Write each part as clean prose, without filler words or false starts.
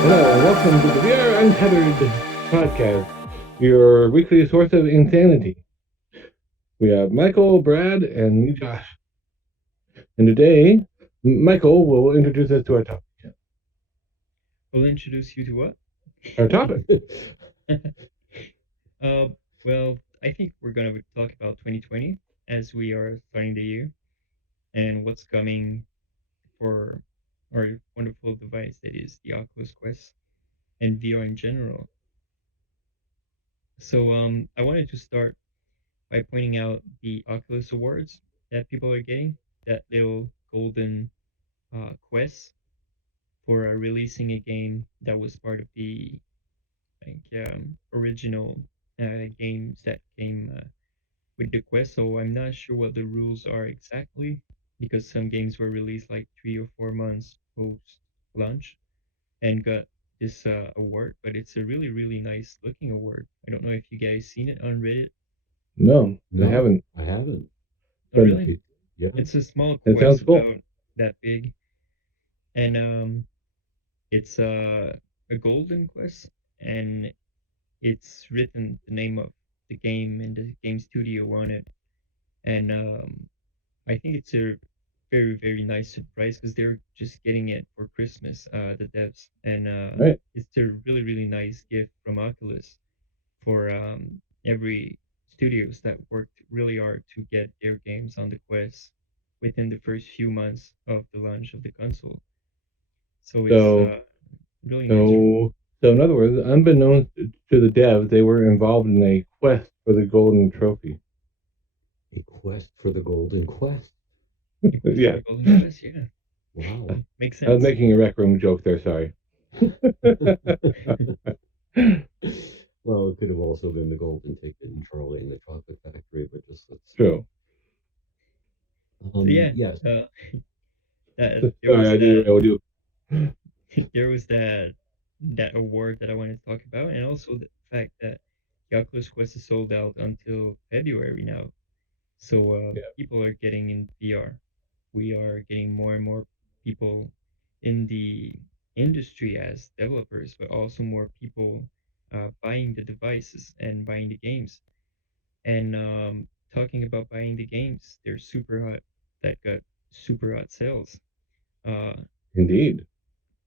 Hello, and welcome to the VR Untethered podcast, your weekly source of insanity. We have Michael, Brad, and me, Josh. And today, Michael will introduce us to our topic. We'll introduce you to what? Our topic. uh, well, I think we're gonna talk about 2020 as we are starting the year and what's coming for our wonderful device that is the Oculus Quest and VR in general. So, I wanted to start by pointing out the Oculus Awards that people are getting, that little golden quest for releasing a game that was part of the original games that came with the quest. So I'm not sure what the rules are exactly because some games were released like 3 or 4 months post launch and got this award, but it's a really nice looking award. I don't know if you guys seen it on Reddit. No, I No, haven't. I haven't. Oh, But really? Yeah. It's a small it sounds quest cool. about that big, and it's a golden quest, and it's written the name of the game and the game studio on it. And I think it's a very nice surprise because they're just getting it for Christmas, the devs, and Right. it's a really nice gift from Oculus for every studios that worked really hard to get their games on the Quest within the first few months of the launch of the console. So it's So, really nice. so in other words, unbeknownst to the devs, they were involved in a quest for the golden trophy. A quest for the golden quest. The Quest for Yeah, the Golden Quest, yeah, Wow. makes I was sense. making a rec room joke there. Sorry. Well, it could have also been the golden ticket in Charlie and the Chocolate Factory, but just let's. True. So yeah, Yes. that there Sorry, was I that derailed you. there was that award that I want to talk about, and also the fact that the Oculus Quest is sold out until February now. So Yeah. people are getting in VR. We are getting more and more people in the industry as developers, but also more people buying the devices and buying the games. And talking about buying the games, they're super hot. That got super hot sales. Uh, Indeed.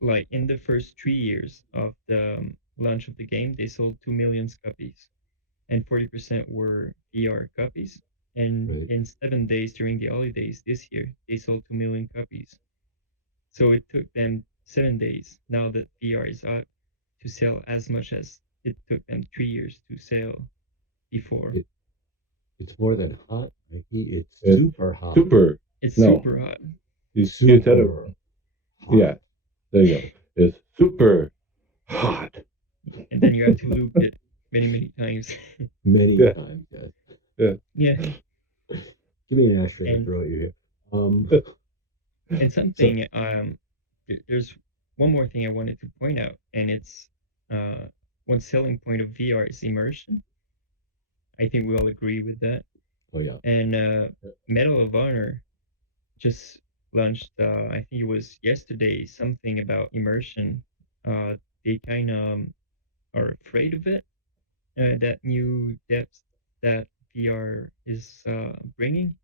like in the first 3 years of the launch of the game, they sold 2 million copies, and 40% were VR copies. And Right. in 7 days during the holidays this year, they sold 2 million copies. So it took them 7 days, now that VR is out, to sell as much as it took them 3 years to sell before. It, it's more than hot, Mikey. It's It's super hot. super. It's No, super hot. you said it. Super hot. Yeah, there you go. It's super hot. And then you have to loop it many times. Many Yeah. times, yes. Yeah. Yeah. Give me an ashtray to And throw at you here. and something there's one more thing I wanted to point out, and it's uh one selling point of VR is immersion. I think we all agree with that. Oh yeah. And Medal of Honor just launched, I think it was yesterday, something about immersion. They kind of are afraid of it, that new depth that VR is bringing,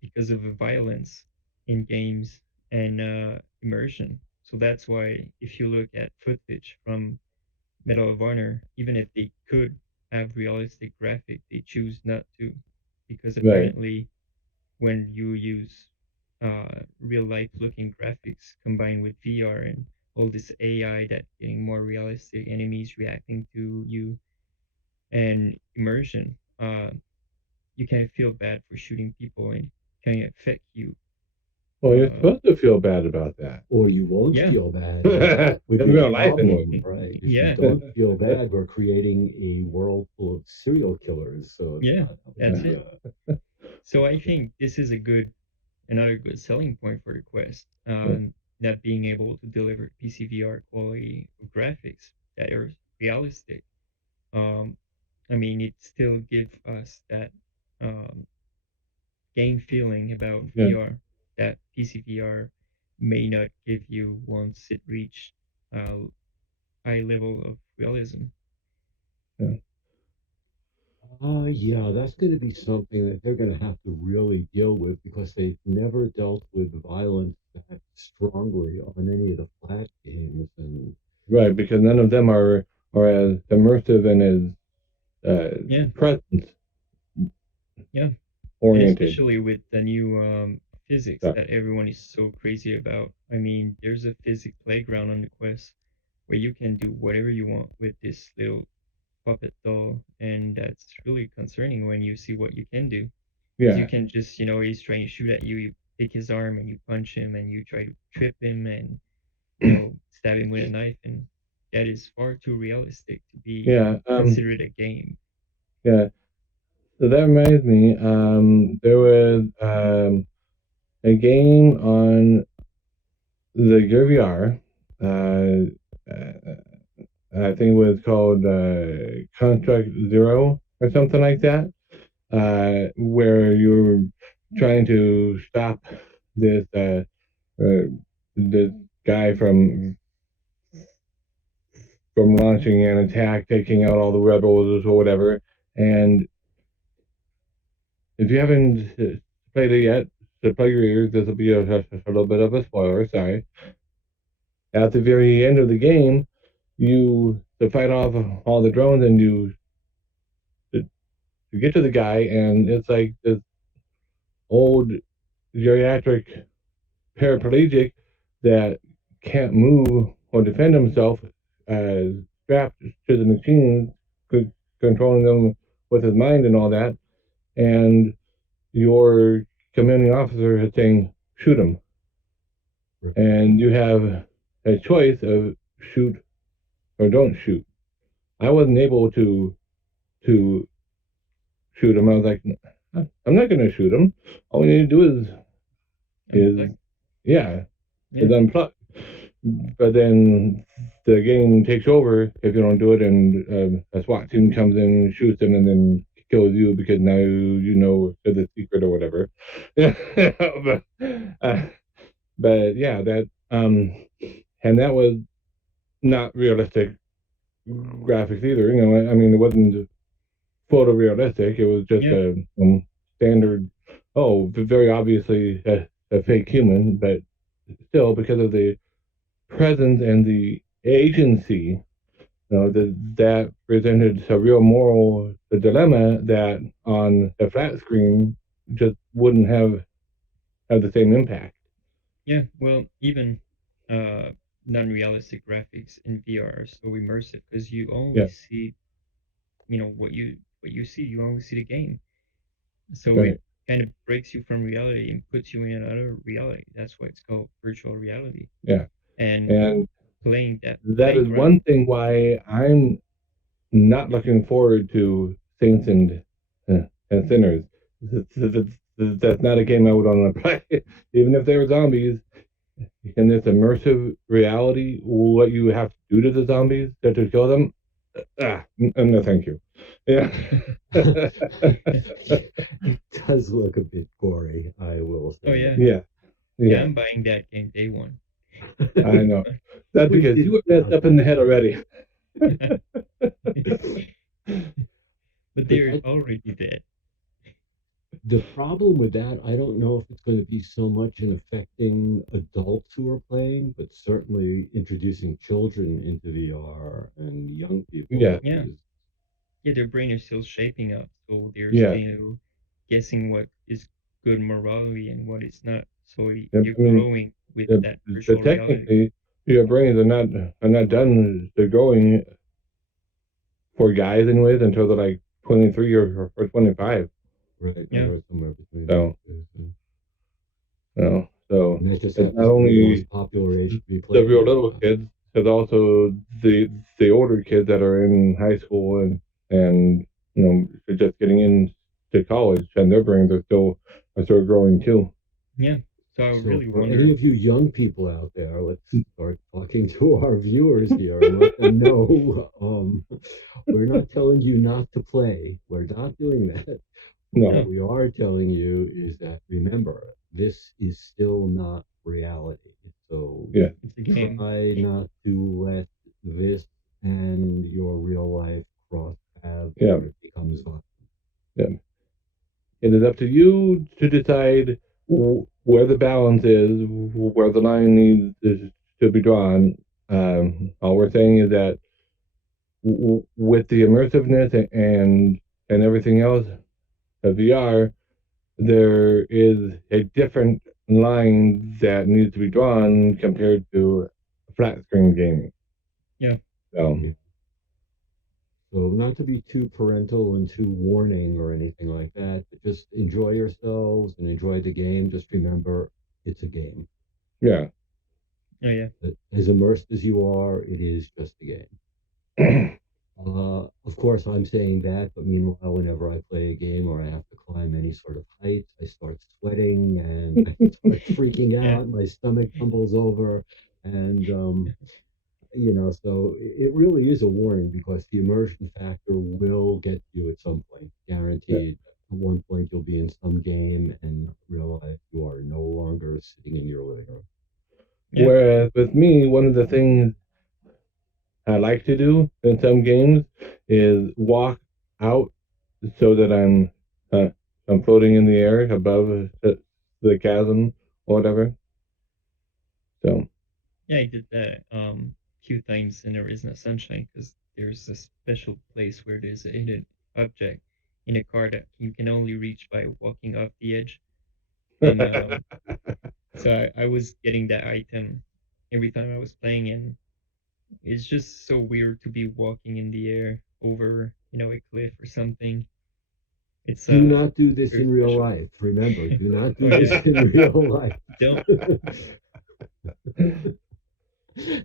because of the violence in games and immersion. So that's why if you look at footage from Medal of Honor, even if they could have realistic graphic, they choose not to, because Right. apparently when you use real life looking graphics combined with VR and all this AI that getting more realistic enemies reacting to you and immersion, you kind of feel bad for shooting people and kind of affect you. Well, you're Uh, supposed to feel bad about that. Or you won't yeah, feel bad. That would In be real the life, problem, anyway. right? If yeah, you don't feel bad, we're creating a world full of serial killers. So yeah, that's yeah. it. So I think this is another good selling point for the Quest. Not being able to deliver PCVR quality of graphics that are realistic. Um, I mean, it still gives us that um, game feeling about Yeah. VR that PCVR may not give you once it reach high level of realism. Yeah. Yeah, that's going to be something that they're going to have to really deal with because they've never dealt with violence that strongly on any of the flat games. And Right, because none of them are as immersive and as Yeah, presence yeah, and oriented especially with the new physics stuff. that everyone is so crazy about. I mean, there's a physics playground on the Quest where you can do whatever you want with this little puppet doll, and that's really concerning when you see what you can do. Because you Yeah, can just, he's trying to shoot at you, you pick his arm and you punch him and you try to trip him and, stab him with a knife, and that is far too realistic to be yeah, considered a game. yeah. So that reminds me, there was a game on the Gear VR. I think it was called Contract Zero or something like that, where you're trying to stop this this guy from launching an attack, taking out all the rebels or whatever. And if you haven't played it yet, to play your ears, this will be a little bit of a spoiler. Sorry. At the very end of the game, you to fight off all the drones, and you get to the guy, and it's like this old geriatric paraplegic that can't move or defend himself, strapped to the machine, controlling them with his mind and all that. And your commanding officer is saying, shoot him. And you have a choice of shoot or don't shoot. I wasn't able to shoot him. I was like, I'm not going to shoot him. All we need to do is Unplugged. yeah, Yeah. is unplug. But then the game takes over if you don't do it, and a SWAT team comes in, shoots him, and then kills you because now you know the secret or whatever. but, uh, but yeah, that and that was not realistic graphics either. I mean, it wasn't photorealistic. It was just Yeah. a standard. Oh, very obviously a fake human, but still because of the presence and the agency, that presented a real moral dilemma that on a flat screen just wouldn't have the same impact. Yeah. Well, even uh non-realistic graphics in VR are so immersive because you Yeah, always see, what you see, you always see the game. So it right. kind of breaks you from reality and puts you in another reality. That's why it's called virtual reality. Yeah, And and playing that that is one playground. thing why I'm not looking forward to Saints and Sinners. That's not a game I would want to play, even if they were zombies. In this immersive reality, what you have to do to the zombies to kill them, no, thank you. Yeah, it does look a bit gory, I will Oh say. yeah. yeah, Yeah, yeah. I'm buying that game day one. I know. That's We because did you were messed about up in the that head already. But but they're that already dead. the problem with that, I don't know if it's going to be so much in affecting adults who are playing, but certainly introducing children into VR and young people Yeah, Yeah. is Yeah, their brain is still shaping up, so they're yeah. still guessing what is good morality and what is not. So I you're mean, growing with the, that the virtual reality. technically, your brains are not done. They're growing for guys anyways until they're like 23 or 25. right. I Yeah. heard somewhere between that So, too. So. so And that just it's not happens to be the only most popular age to be the playing real that little stuff. kids, it's also the older kids that are in high school and they're just getting into college, and their brains are still growing too. Yeah. So I So really for any wonder. of you young people out there, let's start talking to our viewers here and let them know we're not telling you not to play. We're not doing that. What No, No, we are telling you is that remember, this is still not reality. So yeah, it's a game. try not to let this and your real life cross paths Yeah, and it becomes violent. yeah. It is up to you to decide where the balance is, where the line needs to be drawn. All we're saying is that with the immersiveness and everything else of VR, there is a different line that needs to be drawn compared to flat screen gaming. Yeah. So, Yeah. So not to be too parental and too warning or anything like that, but just enjoy yourselves and enjoy the game. Just remember, it's a game. yeah. Oh yeah. As immersed as you are, it is just a game. Of course, I'm saying that, but meanwhile, whenever I play a game or I have to climb any sort of height, I start sweating and I start freaking Yeah. out. My stomach tumbles over, and so it really is a warning because the immersion factor will get you at some point, guaranteed. At one point, you'll be in some game and realize you are no longer sitting in your living room. Yeah. Whereas with me, one of the things I like to do in some games is walk out so that I'm floating in the air above the chasm or whatever. So Yeah, I did that few times in Arizona Sunshine because there's a special place where there's a hidden object in a car that you can only reach by walking off the edge. And so I was getting that item every time I was playing, and it's just so weird to be walking in the air over, a cliff or something. It's Do not do this very in real special. life. Remember, do not do Oh this yeah, in real life. don't.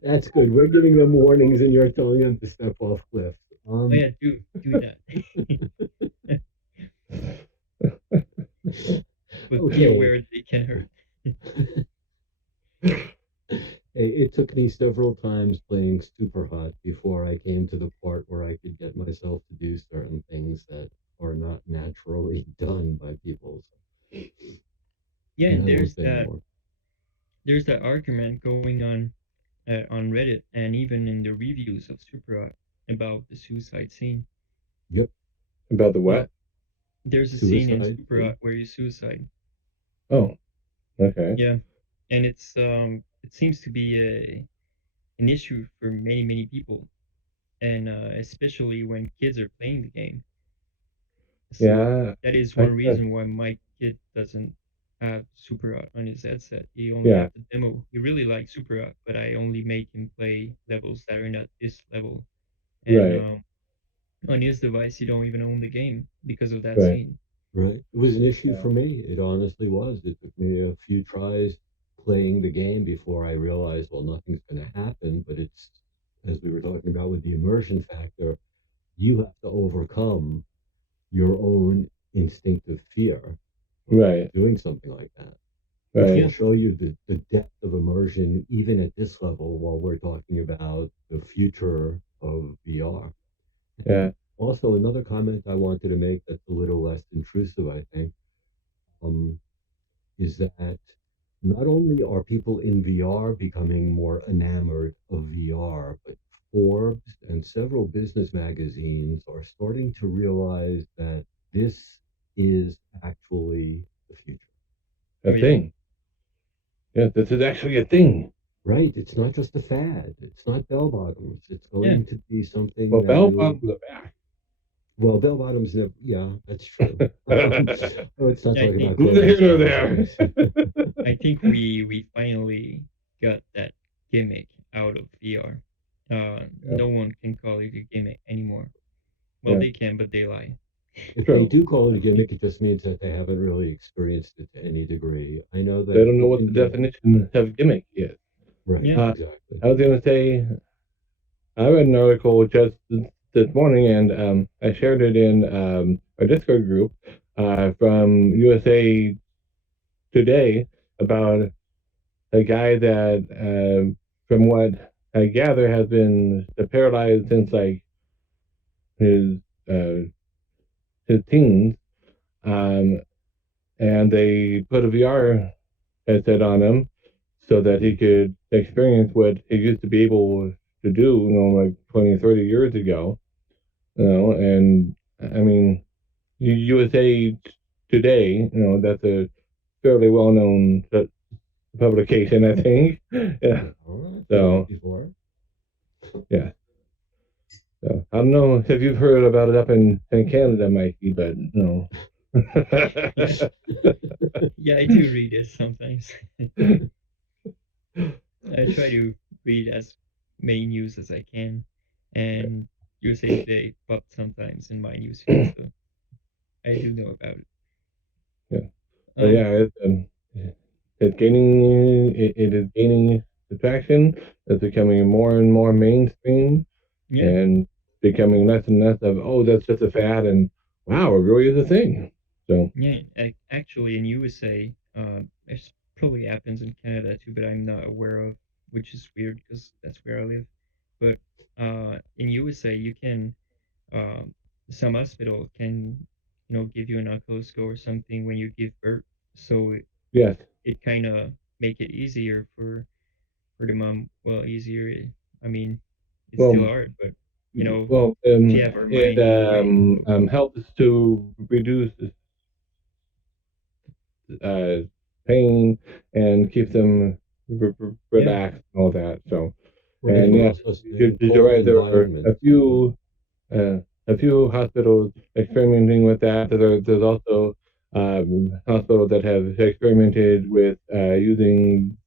That's good. We're giving them warnings and you're telling them to step off cliffs. Oh yeah, do that. But be Okay. aware they can hurt. It took me several times playing super hot before I came to the part where I could get myself to do certain things that are not naturally done by people. Yeah, And and I won't say anymore. there's that argument going on Reddit and even in the reviews of Super about the suicide scene. Yep. about the Well, what? there's a scene in Suicide. Super where you suicide. Oh, okay. Yeah, and it seems to be an issue for many people, and especially when kids are playing the game. So Yeah, that is I one reason why my kid doesn't have Super on his headset. He only yeah, has the demo. He really likes Super, but I only make him play levels that are not this level. And right, on his device, he don't even own the game because of that right. scene. Right. It was an issue Yeah. for me. It honestly was. It took me a few tries playing the game before I realized, well, nothing's going to happen. But it's, as we were talking about with the immersion factor, you have to overcome your own instinctive fear of Right, doing something like that, which will Yeah, right. show you the depth of immersion, even at this level, while we're talking about the future of VR. And Yeah, also, another comment I wanted to make that's a little less intrusive, I think, um, is that not only are people in VR becoming more enamored of VR, but Forbes and several business magazines are starting to realize that this is actually the future. a oh yeah, thing. Yeah, this is actually a thing. Right? It's not just a fad. It's not bell bottoms. It's yeah. going to be something Well, that bell you. bottoms are back. Well, bell bottoms never. Yeah, that's true. Let's not Yeah, I talk think about Neither clothing here nor styles, there. guys. we finally got that gimmick out of VR. Yeah, No one can call it a gimmick anymore. Well, yeah, they can, but they lie. If they true. do call it a gimmick, it just means that they haven't really experienced it to any degree. I know They that don't know what the in the definition of gimmick is. right, Yeah, exactly. I was going to say, I read an article just this morning, and I shared it in a Discord group from USA Today about a guy that, from what I gather, has been paralyzed since like his uh, his teens, um, and they put a VR headset on him so that he could experience what he used to be able to do, like 20, 30 years ago, and I mean, USA Today, that's a fairly well-known publication, I think. Yeah. All right, So, before. yeah. So, I don't know if you've heard about it up in Canada, Mikey, but no. Yeah, yeah, I do read it sometimes. I try to read as many news as I can, and USA Today pops sometimes in my newsfeed, so I do know about it. Yeah. But Um, yeah, it is gaining attraction. It's becoming more and more mainstream, yeah, and becoming less and less of, oh, that's just a fad, and wow, it really is a thing. So yeah. Actually, in USA, it probably happens in Canada too, but I'm not aware of, which is weird because that's where I live. But in USA, you can some hospital can give you an oculoscope or something when you give birth, so yes, it kind of make it easier for the mom. Well, easier. I mean, it's still well, hard, but well, she have her it mind either way. So helps to reduce uh, pain and keep them yeah, relaxed and all that. So, Well, they and can yeah, also stay in you're cold right. There are environments. uh, a few hospitals experimenting with that. There's also hospitals that have experimented with using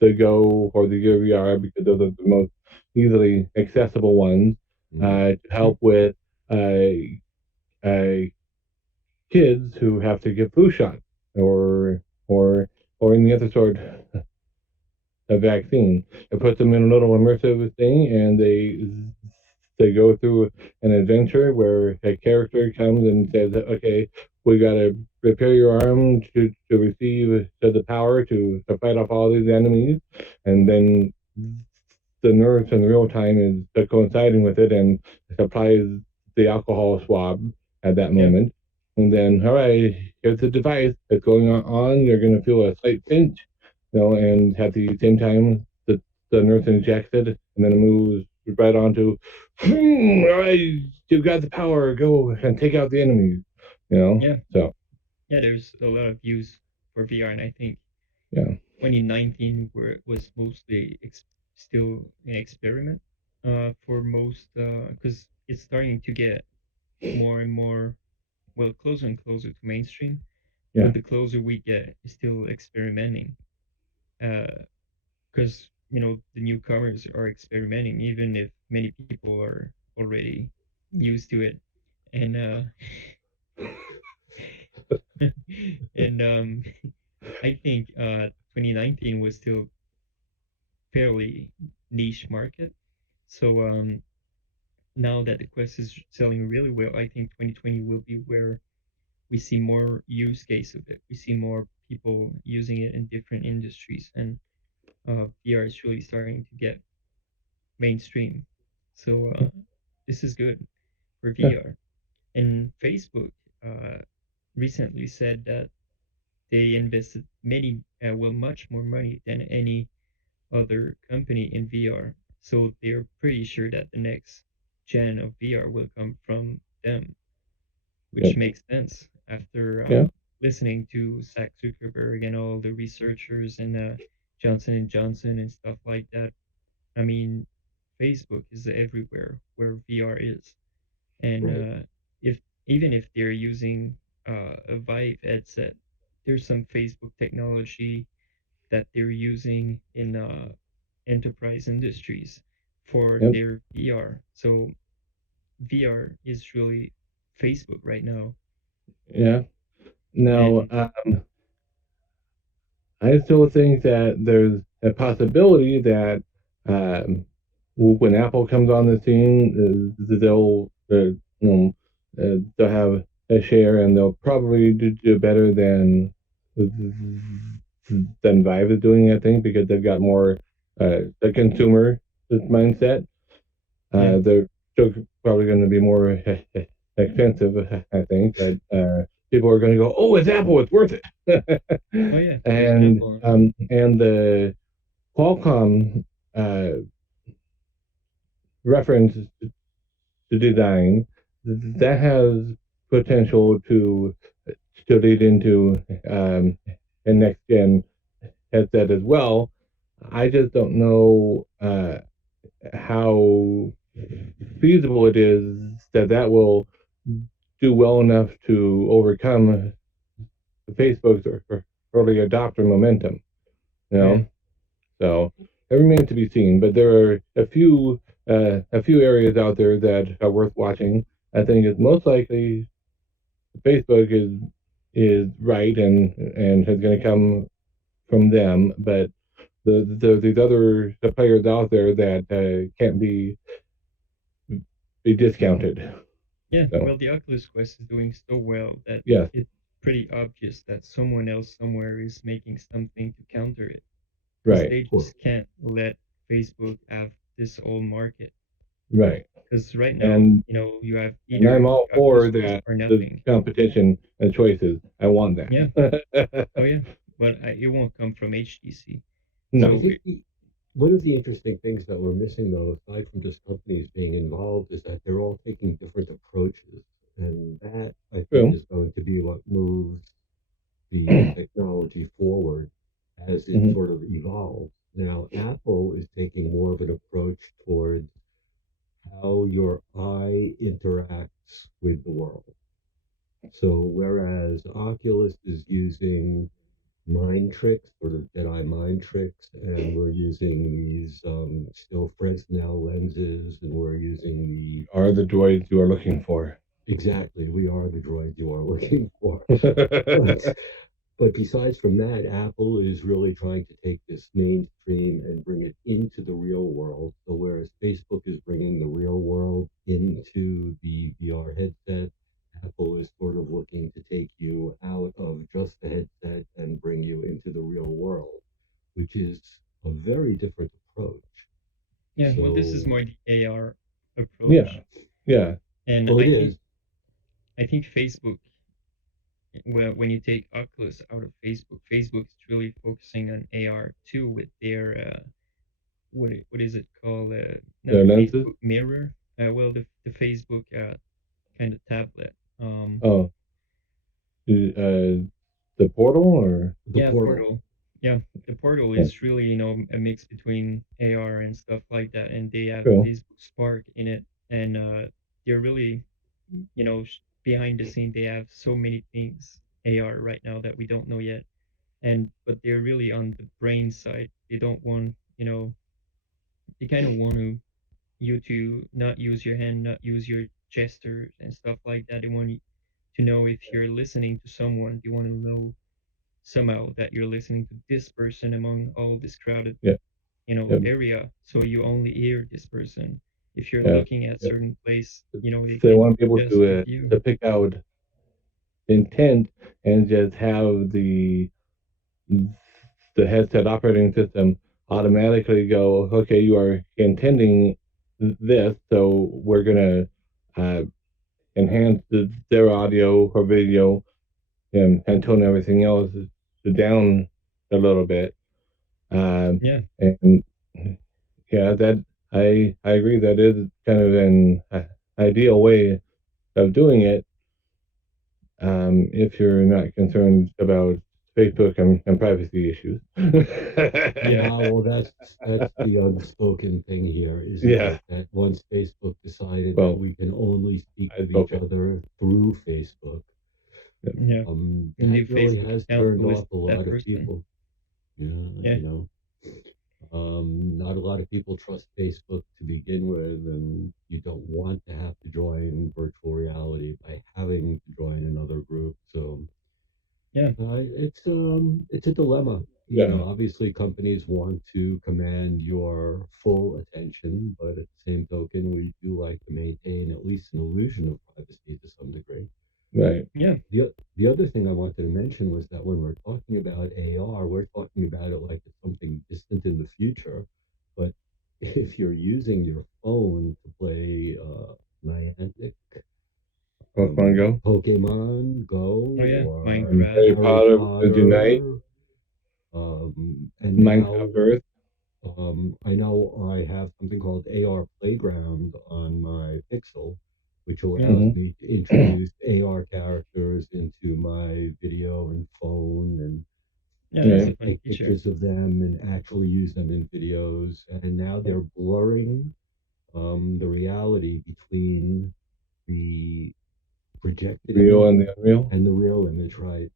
the Go or the VR because those are the most easily accessible ones to mm, help with uh, uh, kids who have to get flu shots or or or any other sort of vaccine. It puts them in a little immersive thing, and they go through an adventure where a character comes and says, "Okay, we got to prepare your arm to receive the power to fight off all these enemies," and then the nurse in real time is coinciding with it and supplies the alcohol swab at that yeah, moment. And then, all right, here's the device that's going on. You're going to feel a slight pinch, and at the same time, the nurse injects it, and then it moves right on to, all right, you've got the power. Go and take out the enemies. yeah, So yeah. There's a lot of use for VR, and I think yeah, 2019 where it was mostly still an experiment for most because it's starting to get more and more well closer and closer to mainstream, yeah, but the closer we get is still experimenting because the newcomers are experimenting even if many people are already used to it, and and I think 2019 was still fairly niche market. So now that the Quest is selling really well, I think 2020 will be where we see more use case of it. We see more people using it in different industries, and VR is really starting to get mainstream. So this is good for yeah, VR. And Facebook recently said that they invested much more money than any other company in VR. So they're pretty sure that the next gen of VR will come from them, yeah, which makes sense after yeah, listening to Zach Zuckerberg and all the researchers and Johnson and Johnson and stuff like that. I mean, Facebook is everywhere where VR is, and Right. if even if they're using a Vive headset, there's some Facebook technology that they're using in enterprise industries for yeah, their VR. So VR is really Facebook right now. yeah. Now, And I still think that there's a possibility that when Apple comes on the scene, they'll have a share and they'll probably do better than Vive is doing. I think because they've got more the consumer mindset. yeah, They're still probably going to be more expensive, I think, but people are going to go, "Oh, it's Apple, it's worth it." oh yeah, there's and Apple. the Qualcomm uh, reference to design that has potential to lead into a next gen headset as well. I just don't know how feasible it is that that will do well enough to overcome Facebook's early adopter momentum. You Yeah. know, so it remains to be seen. But there are a few areas out there that are worth watching. I think it's most likely Facebook is right and is going to come from them, but these other players out there that can't be discounted. Yeah. So Well, the Oculus Quest is doing so well that yes, it's pretty obvious that someone else somewhere is making something to counter it because right, they Well, just can't let Facebook have this whole market. right, Because right now, and you have and I'm either all the Oculus for Quest that. or The nothing. competition and choices. I want Yeah. that. Oh yeah. But it won't come from HTC. I No, So think one of the interesting things that we're missing, though, aside from just companies being involved, is that they're all taking different approaches. And that, I think, true. is going to be what moves the technology forward as it Mhm. sort of evolves. Now, Apple is taking more of an approach towards how your eye interacts with the world. So, whereas Oculus is using mind tricks, sort of Jedi mind tricks, and we're using these still Fresnel lenses, and we're using the Are the droids you are looking for? exactly, we are the droid you are looking for. But But besides from that, Apple is really trying to take this mainstream and bring it into the real world. So whereas Facebook is bringing the real world into the VR headset, Apple is sort of looking to take you out of just the headset and bring you into the real world, which is a very different approach. yeah, well, this is So, more the AR Yeah, approach, yeah, and well, it I think is. I think Facebook, well, when you take Oculus out of Facebook, Facebook is really focusing on AR too with their what is it called? Not their lenses. Facebook Mirror. Well, the Facebook kind of tablet. Oh, the portal or The Yeah, portal. Portal. Yeah, the Portal yeah, is really, a mix between AR and stuff like that, and they have true. Facebook Spark in it, and they're really, behind the scene, they have so many things AR right now that we don't know yet, and but they're really on the brain side. They don't want, they kind of want you to not use your hand, not use your gestures and stuff like that. They want you to know if you're listening to someone. They want to know somehow that you're listening to this person among all this crowded, Yeah, yeah, area. So you only hear this person. If you're yeah, looking at yeah. certain place, they So they can want to be able adjust the view. to pick out intent and just have the headset operating system automatically go, okay, you are intending this, so we're gonna uh, enhance their audio or video and tone everything else down a little bit. Um, Yeah, and yeah, that I agree that is kind of an ideal way of doing it if you're not concerned about Facebook and privacy issues. yeah, Yeah, well, that's the unspoken thing here, isn't Yeah, it? That once Facebook decided that well, we can only speak I with each spoke it. other through Facebook, yeah. A that new really Facebook has account turned to list off a that lot of person. people. Yeah, Yeah, not a lot of people trust Facebook to begin with, and you don't want to have to join virtual reality by having to join another group. So yeah, it's a dilemma. Yeah, Obviously companies want to command your full attention, but at the same token, we do like to maintain at least an illusion of privacy to some degree. right. yeah, The other thing I wanted to mention was that when we're talking about AR, we're talking about it like it's something distant in the future. But if you're using your phone to play Niantic, Pokemon Go Pokemon Go, oh yeah, or Minecraft. Harry Harry Potter Unite, Potter, and Minecraft now Earth. I know I have something called AR Playground on my Pixel, which Yeah, allows Hmm. me to introduce AR characters into my video and phone and yeah, that's a Right. fun take feature. pictures of them and actually use them in videos. And now they're blurring the reality between the projected Real image and the unreal. and the real image, right?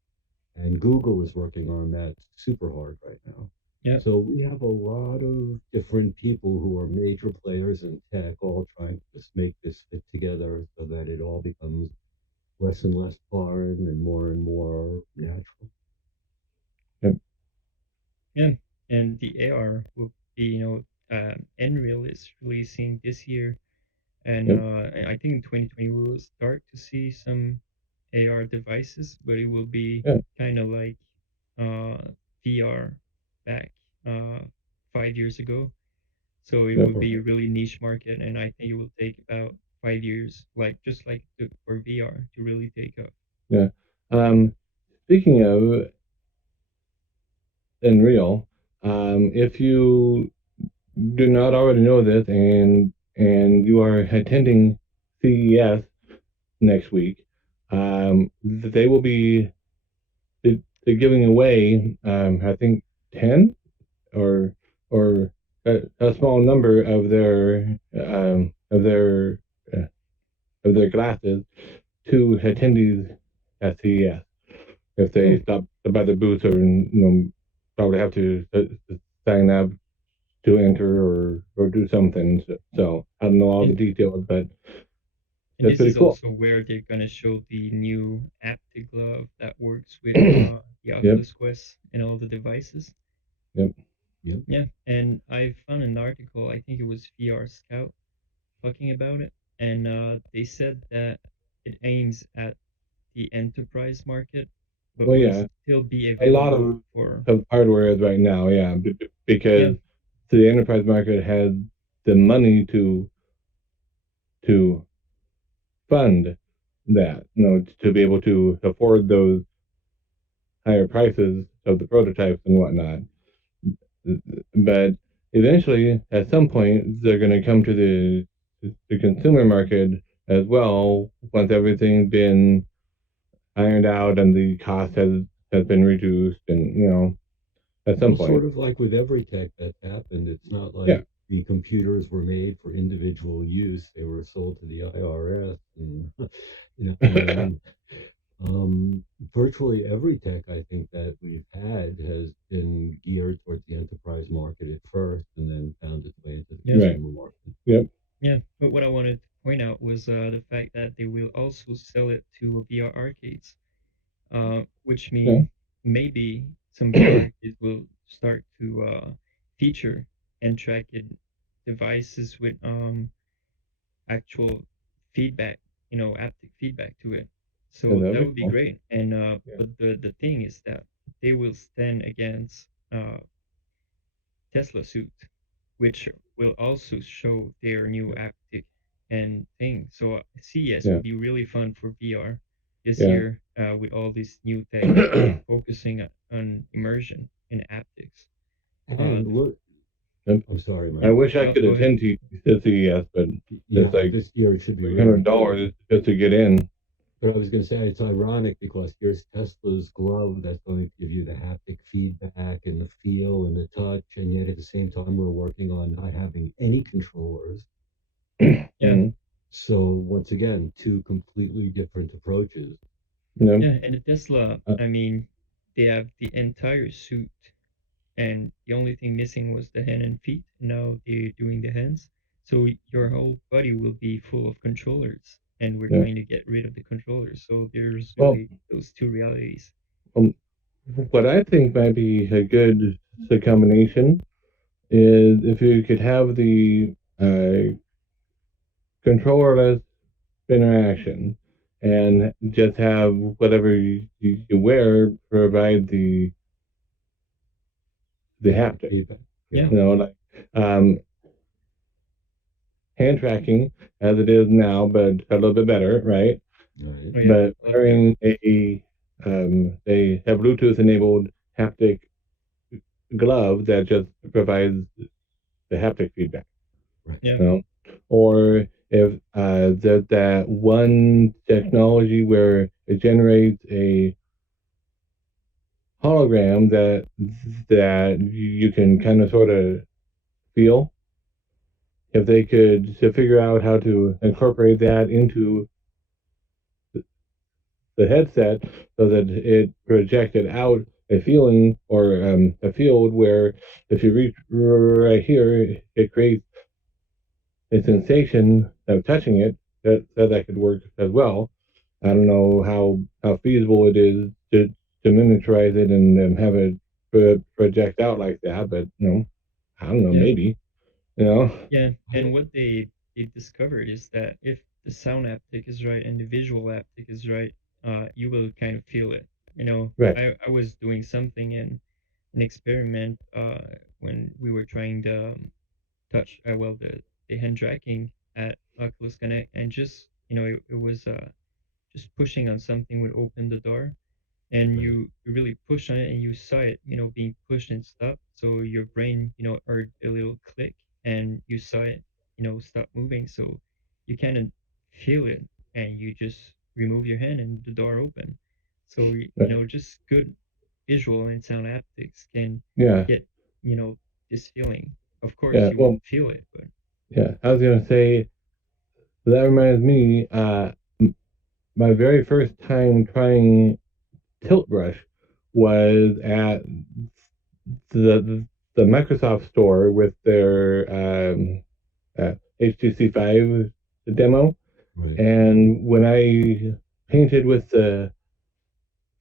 And Google is working on that super hard right now. Yeah, So we have a lot of different people who are major players in tech all trying to just make this fit together so that it all becomes less and less foreign and more natural. Yep. yeah, and the AR will be, Unreal is releasing this year, and Yep. I think in 2020 we will start to see some AR devices, but it will be Yeah. kind of like uh, VR back uh, 5 years ago. So it Yep. will be a really niche market, and I think it will take about 5 years, like just like for VR, to really take off. Yeah. Um, Speaking of Unreal, if you do not already know this, and you are attending CES next week, they will be they're giving away, I think, 10 or a small number uh, of their glasses to attendees at CES. If they Oh, stop by the booth, or probably have to sign up to enter, or do something. So I don't know all the And details, but and that's this pretty is cool. also where they're gonna show the new Aptic glove that works with the Yep. Oculus Quest and all the devices. Yep. yep. Yeah, and I found an article, I think it was VR Scout, talking about it, and they said that it aims at the enterprise market, but Well, will yeah, still be a lot available for, of hardware is right now, yeah, yeah, because the enterprise market has the money to fund that, to be able to afford those higher prices of the prototypes and whatnot. But eventually, at some point, they're going to come to the consumer market as well, once everything's been ironed out and the cost has been reduced, and at some Well, point. sort of like with every tech that's happened, it's not Yeah. like the computers were made for individual use. They were sold to the IRS and and then virtually every tech I think that we've had has been geared towards the enterprise market at first and then found its way into the yeah, Right. consumer market. Yep. yeah. But what I wanted to point out was the fact that they will also sell it to VR arcades, which Yeah. mean maybe some VR arcades will start to feature and track it devices with actual feedback, haptic feedback to it. Yeah, So that'd that be would be cool. great. And Yeah. but the thing is that they will stand against Tesla suit, which will also show their new haptic and thing. So CES Yeah. will be really fun for VR this Yeah. year with all this new tech focusing on immersion and haptics. Uh, And look, Yep. I'm sorry, I Michael. wish I no, could go ahead. attend to CES, but it's Yeah, like this year it should be really cool. $300 just to get in. But I was going to say it's ironic because here's Tesla's glove that's going to give you the haptic feedback and the feel and the touch, and yet at the same time we're working on not having any controllers. Yeah, Mm-hmm. So once again, two completely different approaches. Yep. yeah, and the Tesla, Uh, I mean, they have the entire suit, and the only thing missing was the hand and feet. Now they're doing the hands, so your whole body will be full of controllers, and we're yeah. trying to get rid of the controllers. So there's Well, really those two realities. um, what I think might be a good combination is if you could have the controllerless interaction, and just have whatever you wear provide the Haptic haptic. feedback. Yeah, Yeah, Like um, hand tracking as it is now, but a little bit better, right? right. oh yeah, But a lot better. wearing they have Bluetooth enabled haptic glove that just provides the haptic feedback, Right. Yeah. you know, or if that one technology where it generates a hologram that you can kind of sort of feel, if they could to figure out how to incorporate that into the headset so that it projected out a feeling or a field where if you reach right here, it creates a sensation of touching it, that could work as well. I don't know how feasible it is to miniaturize it and have it project out like that, but I don't know, Yeah. maybe, you know. Yeah. And I, what they discovered is that if the sound haptic is right and the visual haptic is right, you will kind of feel it. Right, I was doing something in an experiment when we were trying the touch well the hand tracking at Oculus Connect, and just it was just pushing on something would open the door, and right. you really push on it and you saw it being pushed and stopped, so your brain heard a little click and you saw it stop moving, so you kind of feel it, and you just remove your hand and the door open. So right. just good visual and sound haptics can Yeah, get this feeling. Of course yeah. you Well, won't feel it, but yeah. I was gonna say that reminds me. My very first time trying tilt brush was at the Microsoft store with their HTC 5 demo, Right. and when I painted with the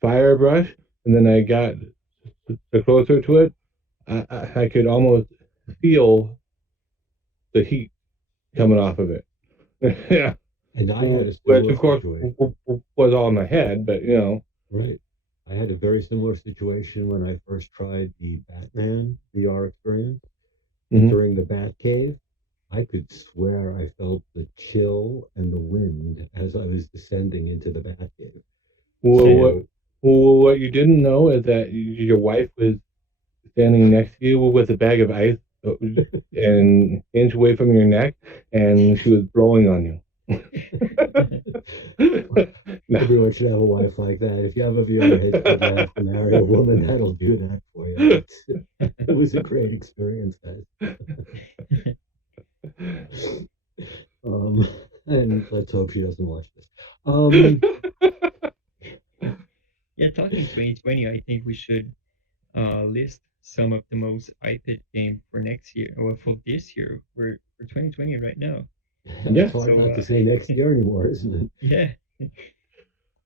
fire brush, and then I got closer to it, I could almost feel the heat coming off of it. Yeah, And I had a which similar of course situation. was all in my head, but Right. I had a very similar situation when I first tried the Batman VR experience. mhm. Entering the Batcave, I could swear I felt the chill and the wind as I was descending into the Batcave. Well, what So, what you didn't know is that your wife was standing next to you with a bag of ice an inch away from your neck, and she was blowing on you. No. everyone should have a wife like that. If you have a VR headset, you have to marry a woman that'll do that for you. It was a great experience, guys. Um, and let's hope she doesn't watch this. Um, Yeah, talking 2020, I think we should list some of the most iPad game for next year or for this year. We're for 2020 right now. Yeah. it's hard So not to say next year anymore, isn't it? yeah.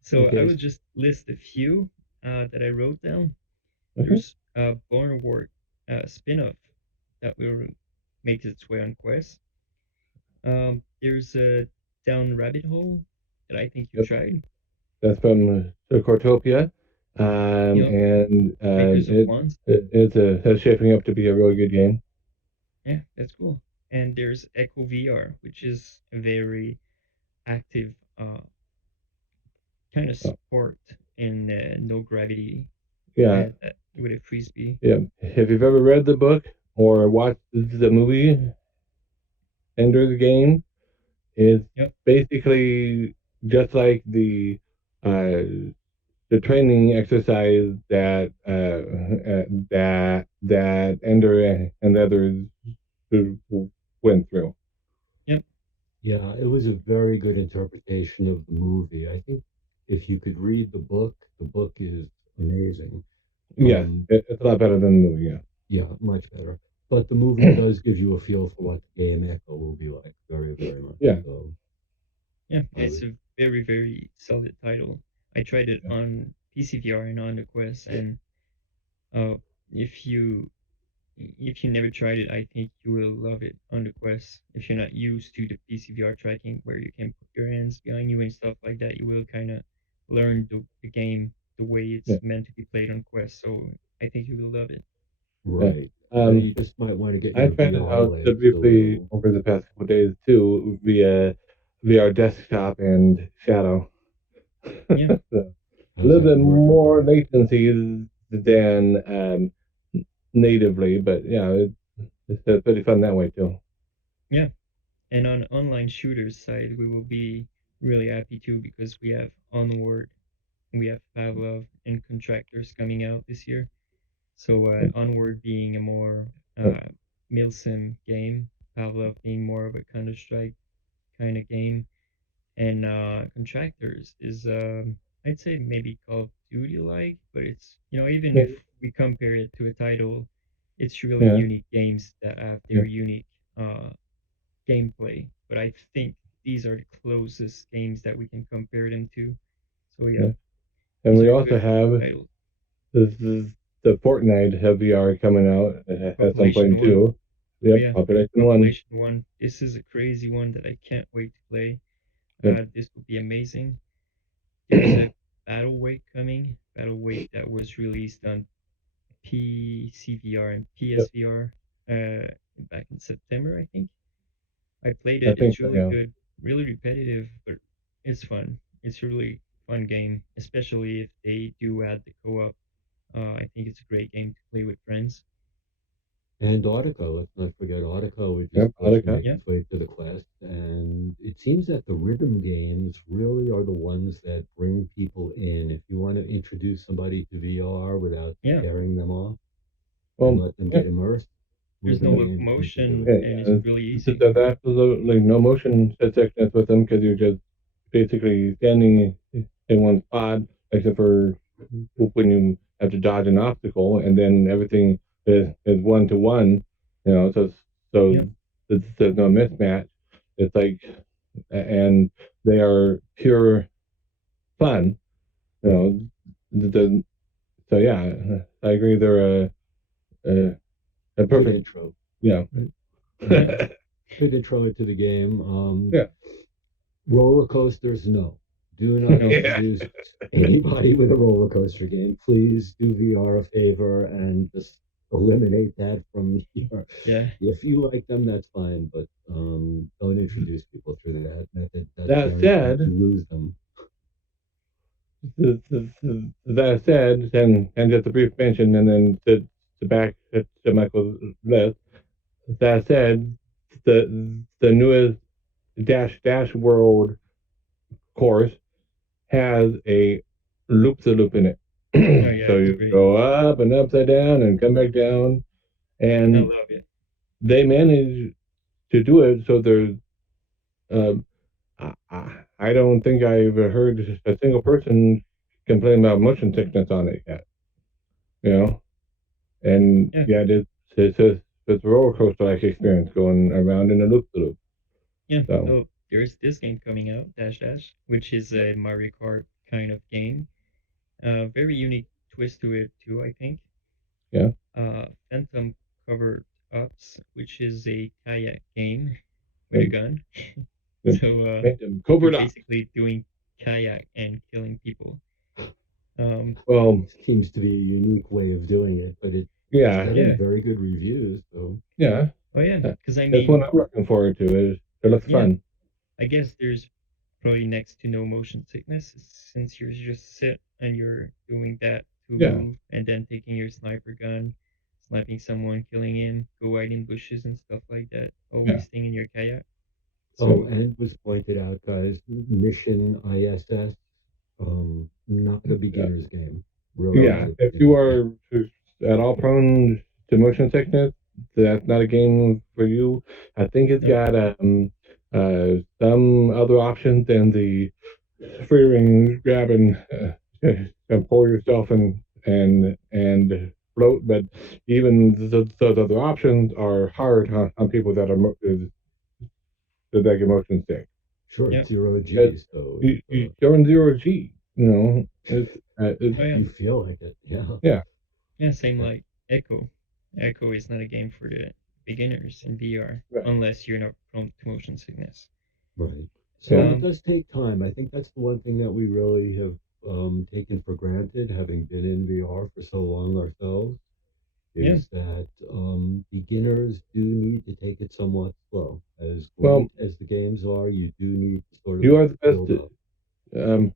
So I Okay. will just list a few that I wrote down. Mhm. There's a Born Award spin-off that will make its way on Quest. There's a Down Rabbit Hole that I think you Yep. tried. That's from Cortopia, Yep, and Makers of Wands. it's shaping up to be a really good game. Yeah, that's cool. And there's Echo VR, which is a very active kind of Oh, sport in no gravity yeah, with a frisbee. yeah. If you've ever read the book or watched the movie Enter the Game, it's Yep. basically just like uh, the training exercise that Ender and the others went through. Yep. Yeah, it was a very good interpretation of the movie. I think if you could read the book is amazing. Yes, it's a lot better than the movie. Yeah, Yeah, much better. But the movie does give you a feel for what the game Echo will be like, very, very much. yeah, So Yeah, I it's would, a very, very solid title. I tried it yeah. on PCVR and on the Quest, and uh, if you if you never tried it, I think you will love it on the Quest. If you're not used to the PCVR tracking where you can put your hands behind you and stuff like that, you will kind of learn the game the way it's Yeah. meant to be played on Quest. So I think you will love it. Yeah. right. You just might want to get I your tried it VR out legs a briefly little. over the past couple of days too via VR desktop and Shadow. Yeah, So, a How's little that bit working for more you? latency than natively, but yeah, it's pretty fun that way too. Yeah. And on online shooters side, we will be really happy too because we have Onward, we have Pavlov and Contractors coming out this year. So Onward being a more milsim game, Pavlov being more of a Counter Strike kind of game, and Contractors is I'd say maybe Call of Duty like, but it's even Yeah, if we compare it to a title, it's really yeah, unique games that have yeah, their unique uh, gameplay. But I think these are the closest games that we can compare them to. So yeah, yeah. And these we are also good have titles. the Fortnite VR coming out at some Population point One. too. Oh Yep, yeah, Population One. Population One. This is a crazy one that I can't wait to play. Yep. This will be amazing. There's a Battle Wake coming. Battle Wake that was released on PCVR and Yep. PSVR back in September, I think. I played I it. think It's so. really Yeah. good, really repetitive, but it's fun. It's a really fun game, especially if they do add the co-op. I think it's a great game to play with friends. And Audico, let's not forget Audico, which is Yep. supposed to Audica. make Yeah, its way to the Quest. And it seems that the rhythm games really are the ones that bring people in. If you want to introduce somebody to VR without yeah. scaring them off and Well, let them yeah. get immersed, There's no rhythm games seem to do locomotion, it. Yeah, and it's yeah. really There's, easy. there's absolutely no motion sickness with them because you're just basically standing in one spot, except for when you have to dodge an obstacle, and then everything is one to one. So Yep. there's no mismatch. It's like, and they are pure fun. You know, the, so yeah, I agree. They're a, a Good perfect, intro. yeah, Yeah. Good intro into the game. yeah, Roller coasters, no. Do not yeah, introduce anybody with a roller coaster game. Please do VR a favor and just eliminate that from your. Yeah. If you like them, that's fine, but don't introduce people through that method. That's That guaranteed to said, lose them. that said, and just a brief mention, and then to back to Michael's list. That said, the newest Dash World course has a loop the loop in it. Oh yeah, So it's you great. go up and upside down and come back down, I and love it. they manage to do it so there's. Uh, I don't think I've heard a single person complain about motion sickness on it yet. You know, and Yeah. yeah, it's a roller coaster like experience going around in a loop loop. Yeah. So Oh, there's this game coming out, Dash Dash, which is a Mario Kart kind of game. Very unique twist to it too, I think. yeah, Phantom Covered Ups, which is a kayak game with a and, gun. and, So and you're covered up. basically doing kayak and killing people. Well, Seems to be a unique way of doing it, but it's yeah, getting Yeah. very good reviews. So yeah. Oh yeah, that- because I That's what mean, I'm looking forward to. It looks yeah, fun. I guess there's probably next to no motion sickness since you're just sit and you're doing that to Yeah, move and then taking your sniper gun, sniping someone, killing him, go hide in bushes and stuff like that. yeah, Always staying in your kayak. oh, So and was pointed out, guys, Mission ISS, not a yeah. beginner's game. Really oh not Yeah, yeah, a if you beginner's game. are at all prone to motion sickness, that's not a game for you. I think it's nope, got some other options than the freering grab and pull yourself and float. But even those other options are hard on people that get motion sick. Sure, yeah, it's zero Because G, so you're in zero G. It's you yeah, feel like it. Yeah. yeah, yeah. Same Yeah, like Echo. Echo is not a game for the beginners in VR right. unless you're not prone to motion sickness. right. Yeah, So it Um, does take time. I think that's the one thing that we really have taken for granted, having been in VR for so long ourselves, yeah, is that beginners do need to take it somewhat slow. As well, great as the games are, you do need to sort you of are the best. build up. Um,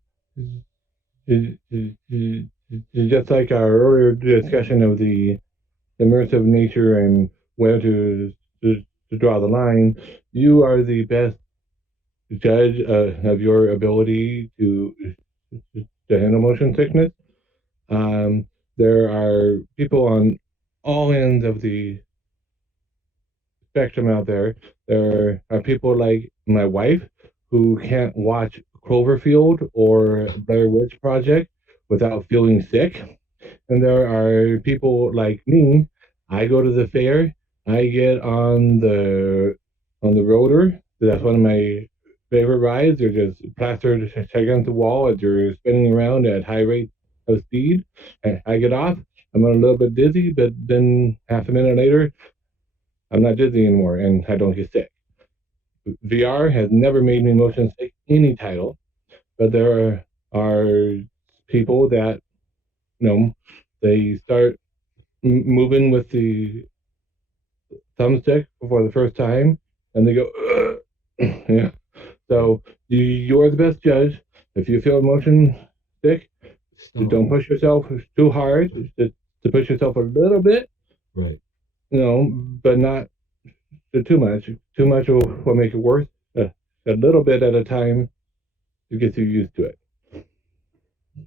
just like our earlier discussion of the immersive nature and where to draw the line. You are the best judge of your ability to handle motion sickness. Um, there are people on all ends of the spectrum out there. There are people like my wife who can't watch Cloverfield or Blair Witch Project without feeling sick. And there are people like me. I go to the fair. I get on the rotor. That's one of my favorite rides. They're just plastered against the wall as you're spinning around at high rate of speed. I get off. I'm a little bit dizzy, but then half a minute later, I'm not dizzy anymore, and I don't get sick. VR has never made me motion sick any title, but there are people that they start moving with the thumbstick for the first time, and they go, "Ugh." Yeah. So you're the best judge. If you feel motion sick, don't push yourself too hard. To push yourself a little bit, Right. But not too much. Too much will make it worse. A little bit at a time to get you used to it.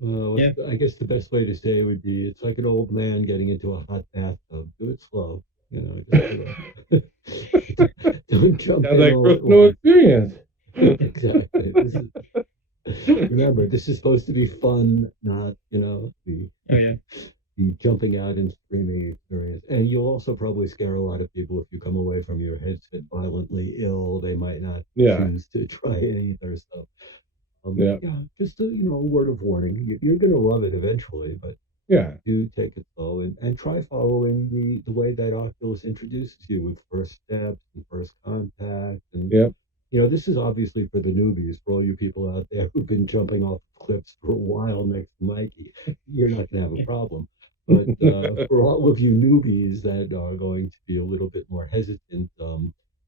Well, Yeah. I guess the best way to say it would be it's like an old man getting into a hot bathtub. Do it slow. Don't jump Sounds in like all at personal once. experience. Exactly. Remember, this is supposed to be fun, not, the Oh yeah. the jumping out and screaming experience. And you'll also probably scare a lot of people if you come away from your headset violently ill. They might not Yeah, choose to try it either. So, yeah, yeah, just a word of warning. You're going to love it eventually, but yeah, do take it slow and try following the way that Oculus introduces you with first steps and first contact. And, yep. this is obviously for the newbies, for all you people out there who've been jumping off cliffs for a while next to Mikey. You're not going to have a problem. But for all of you newbies that are going to be a little bit more hesitant,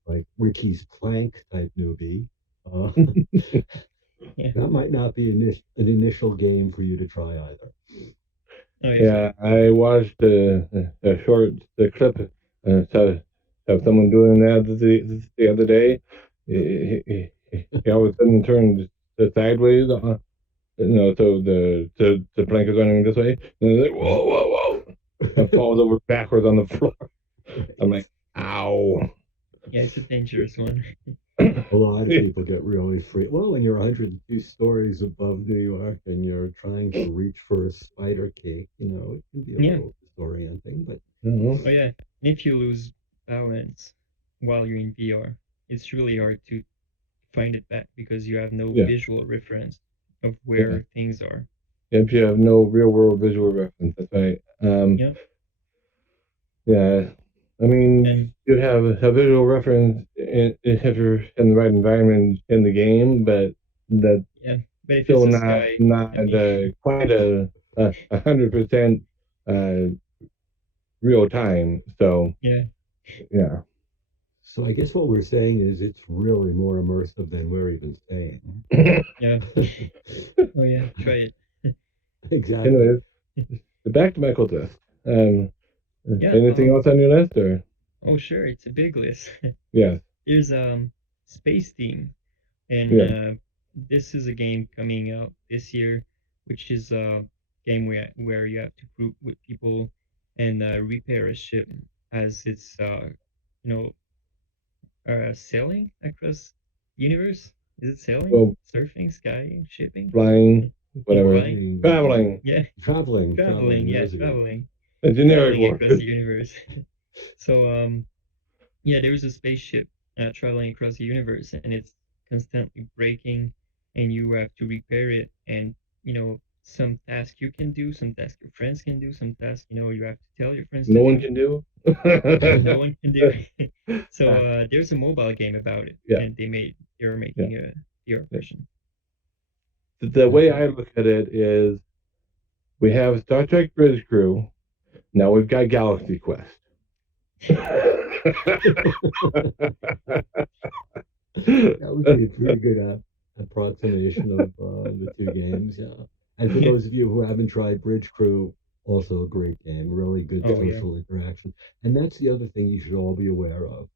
like Ricky's plank type newbie, uh, Yeah. that might not be an initial game for you to try either. Oh yes. Yeah, I watched the clip of someone doing that the other day. He all of a sudden turned sideways, so the plank is going this way, and then like, whoa, whoa, whoa, and falls over backwards on the floor. I'm like, ow. Yeah, it's a dangerous one. A lot of people get really free. Well, when you're 102 stories above New York and you're trying to reach for a spider cake, it can be a Yeah. little disorienting. But Mhm. Oh yeah. And if you lose balance while you're in VR, it's really hard to find it back because you have no Yeah, visual reference of yeah. where things are. If you have no real world visual reference, that's right. Yeah. Yeah, I mean, And you have a visual reference if you're in the right environment in the game, but that's yeah. But if it's still a not sky, not I mean, quite 100% uh, real time. So yeah. yeah, so I guess what we're saying is it's really more immersive than we're even saying. Yeah. Oh yeah. Try it. Exactly. anyways, back to Michael's list. Yeah. Anything else on your list, or Oh sure, it's a big list. yeah, There's Space Team, and yeah. this is a game coming out this year, which is a game where you have to group with people and repair a ship as it's you know sailing across universe. Is it sailing, Well, surfing, sky, shipping? flying, Yeah, whatever, flying. Traveling, traveling, Yeah, traveling. Yeah, There's a game. a generic traveling word. across the universe. So yeah, there was a spaceship traveling across the universe, and it's constantly breaking, and you have to repair it. And some tasks you can do, some tasks your friends can do, some tasks you have to tell your friends to No one do. can do. No one can do. So Uh, there's a mobile game about it, yeah, and they're yeah, making a VR yeah. version. The way I Okay. look at it is we have Star Trek Bridge Crew. Now we've got Galaxy Quest. That would be a pretty good approximation of the two games. Yeah. And for those of you who haven't tried Bridge Crew, also a great game, really good Oh yeah. social interaction. And that's the other thing you should all be aware of.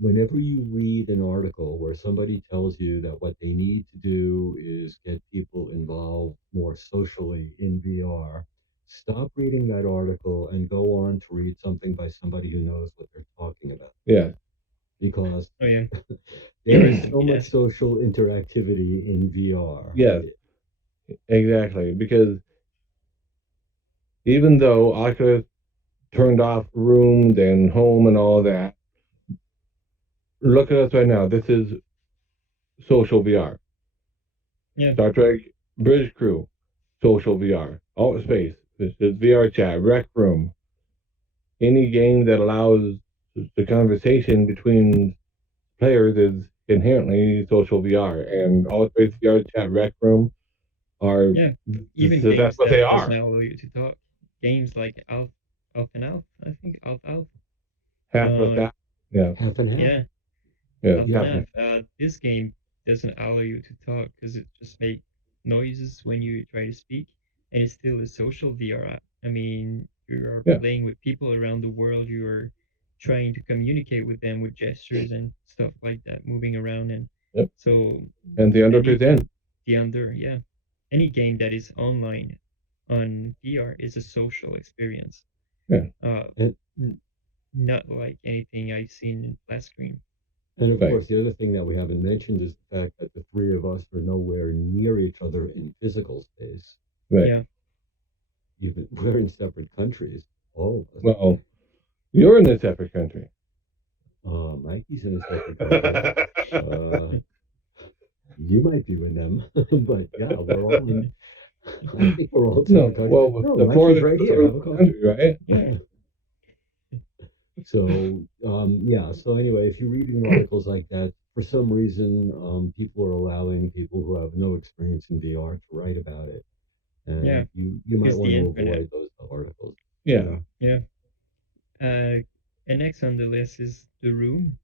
Whenever you read an article where somebody tells you that what they need to do is get people involved more socially in VR, stop reading that article and go on to read something by somebody who knows what they're talking about. Yeah. Because Oh yeah. there is so much Yes. social interactivity in VR. Yes, exactly. Because even though Oculus turned off rooms and home and all that, look at us right now. This is social VR. Yeah. Star Trek Bridge Crew, social VR. Outer Space, this is VR chat, Rec Room. Any game that allows the conversation between players is inherently social VR. And Outer Space VR chat, Rec Room are Yeah. Even that's games what they that doesn't are. allow you to talk. Games like Alf and Alf, I think Alf. Half of Uh, that. Yeah. Half and half. yeah, Yeah. Alf and Yeah. Half. Alf. This game doesn't allow you to talk because it just makes noises when you try to speak, and it's still a social VR app. I mean, you are Yeah. playing with people around the world. You are trying to communicate with them with gestures and stuff like that, moving around, and Yep. so And the any Undertale in. yeah, any game that is online on VR is a social experience. Yeah. And Not like anything I've seen in flat screen. And of Right. course, the other thing that we haven't mentioned is the fact that the three of us are nowhere near each other in physical space. Right. Yeah. Even we're in separate countries, all of us. Well, you're in a separate country. Mikey's in a separate country. You might be with them, but yeah, we're all in. I think we're all in No, separate countries. well, No, the Mikey's farthest right here. Have a furthest coffee. country, right? Yeah. So yeah. So anyway, if you're reading articles like that, for some reason, people are allowing people who have no experience in VR to write about it, Yeah. and you might It's want the to internet. avoid those articles. Yeah. Yeah. And next on the list is The Room,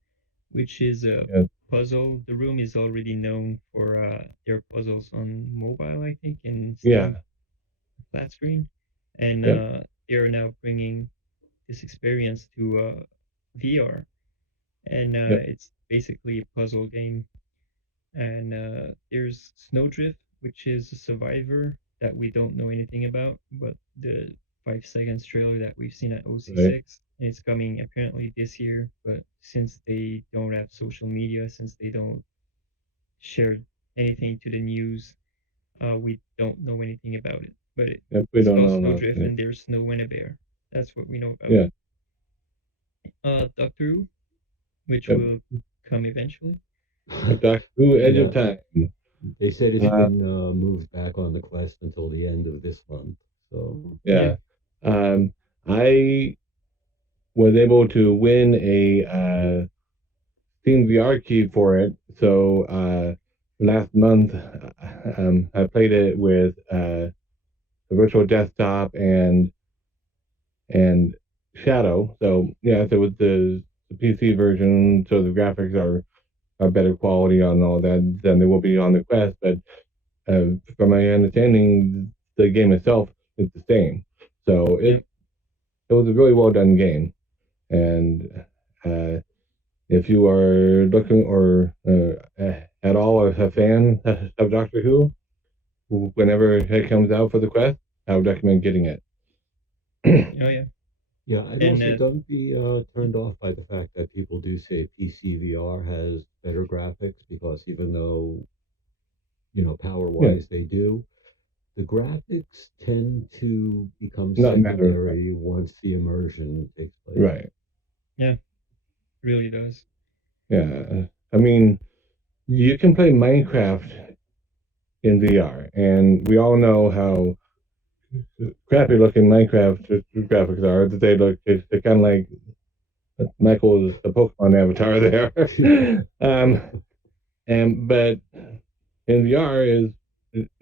which is a Yeah. puzzle. The Room is already known for their puzzles on mobile, I think, and Yeah. Steam flat screen. And Yeah. they are now bringing this experience to VR. And Yeah. it's basically a puzzle game. And there's Snowdrift, which is a survivor that we don't know anything about, but the 5 seconds trailer that we've seen at Right. OC6, and it's coming apparently this year. But since they don't have social media, since they don't share anything to the news, we don't know anything about it. But Yep, we it's don't called know Snowdrift, nothing. and there's snow and a bear. That's what we know about Yeah. it. Doctor Who, which Yep. will come eventually. Doctor Who, Edge Yeah, of Time. they said it's Uh, been moved back on the Quest until the end of this month. So Yeah. yeah. I was able to win a Steam VR key for it. So last month, I played it with the virtual desktop and Shadow. So yeah, so with the PC version, so the graphics are better quality on all that than they will be on the Quest. But from my understanding, the game itself is the same. So Yeah. it was a really well done game. And if you are looking or at all a fan of Doctor Who, whenever it comes out for the Quest, I would recommend getting it. Oh yeah. yeah, I'd And also don't be turned off by the fact that people do say PC VR has better graphics because even though power Yeah, wise they do, the graphics tend to become not matter of fact. secondary once the immersion takes place. Right. yeah, it really does. Yeah. I mean, you can play Minecraft in VR, and we all know how crappy looking Minecraft graphics are. That they look, they're kind of like Michael's the Pokemon avatar there. But in VR is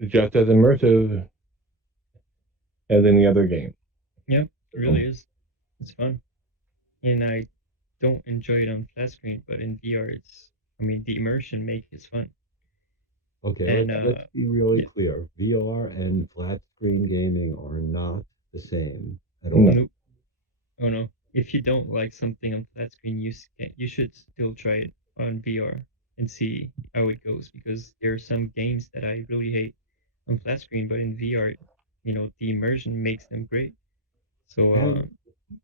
just as immersive as any other game. Yeah, it So, really is. It's fun. And I don't enjoy it on flat screen, but in VR I mean the immersion makes it fun. Okay, And let's be really yeah, clear. VR and flat screen gaming are not the same at No. all. Nope. Oh no. If you don't like something on flat screen, you should still try it on VR and see how it goes, because there are some games that I really hate on flat screen, but in VR, the immersion makes them great. So And yeah.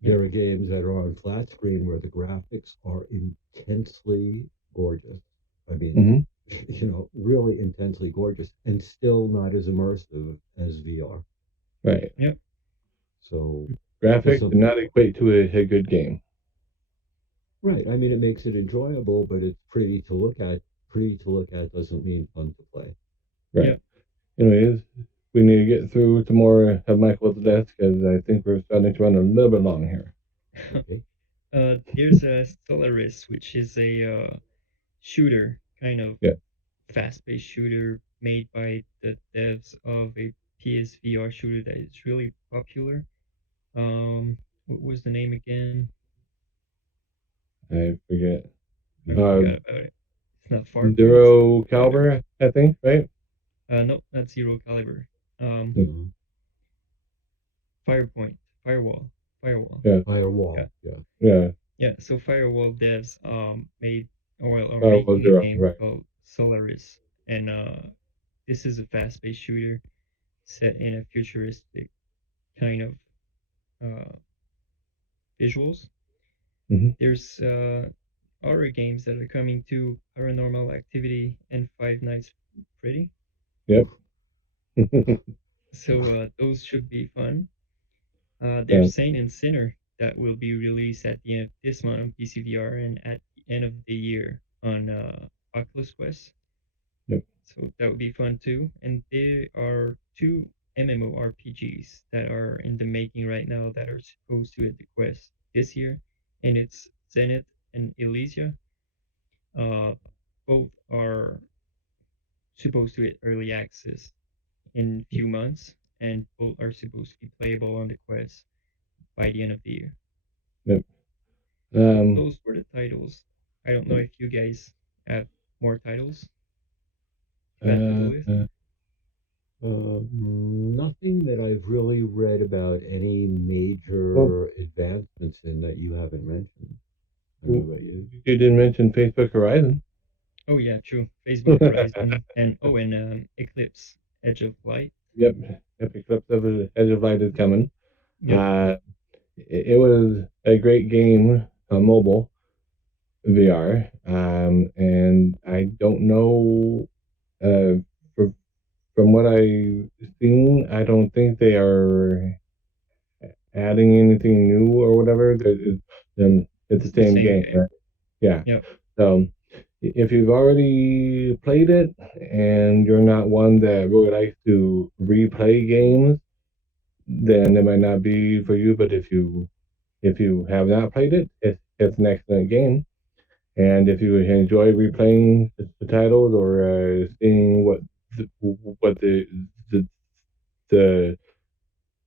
there are games that are on flat screen where the graphics are intensely gorgeous. I mean, Hmm. really intensely gorgeous and still not as immersive as VR. Right. Yep. So for Graphics do some, not equate to a good game. right, I mean, it makes it enjoyable, but it's pretty to look at. Pretty to look at doesn't mean fun to play. Right. Yep. Anyways, we need to get through to more of Michael's desk because I think we're starting to run a little bit long here. Okay. There's a Solaris, which is a shooter, kind of Yeah. fast-paced shooter made by the devs of a PSVR shooter that is really popular. What was the name again? I forget. I Uh, forgot about it. It's not Farpoint. Zero Caliber, I think, right? No, not Zero Caliber. Um, Mhm. Firepoint, Firewall, Firewall. Yeah. Yeah, Firewall. Yeah. Yeah. yeah. So Firewall devs made, or are Well, making a Zero, game right. called Solaris, and this is a fast-paced shooter set in a futuristic kind of uh, visuals. Hmm. There's horror games that are coming to Paranormal Activity and Five Nights Freddy. Yep. So those should be fun. Yeah. There's Saint and Sinner that will be released at the end of this month on PCVR and at the end of the year on Oculus Quest. Yep. So that would be fun too. And there are two MMORPGs that are in the making right now that are supposed to hit the Quest this year, and it's Zenith and Elysia. Uh, Both are supposed to hit early access in a few months, and both are supposed to be playable on the Quest by the end of the year. Yep. So Um, those were the titles. I don't know if you guys have more titles to add to the uh, list. uh, Nothing that I've really read about any well, major advancements in that you haven't mentioned. I don't you know about you. didn't mention Facebook Horizon. Oh yeah, true. Facebook Horizon and Eclipse, Edge of Light. Yep. Epic Eclipse of the Edge of Light is coming. Yep. Uh, it was a great game on mobile VR, and I don't know. Uh, for, from what I've seen, I don't think they are adding anything new or whatever. Then it's the It's the same same game, game. right? Yeah. Yep. So if you've already played it and you're not one that really likes to replay games, then it might not be for you. But if you have not played it, it's an excellent game. And if you enjoy replaying the titles or seeing what the the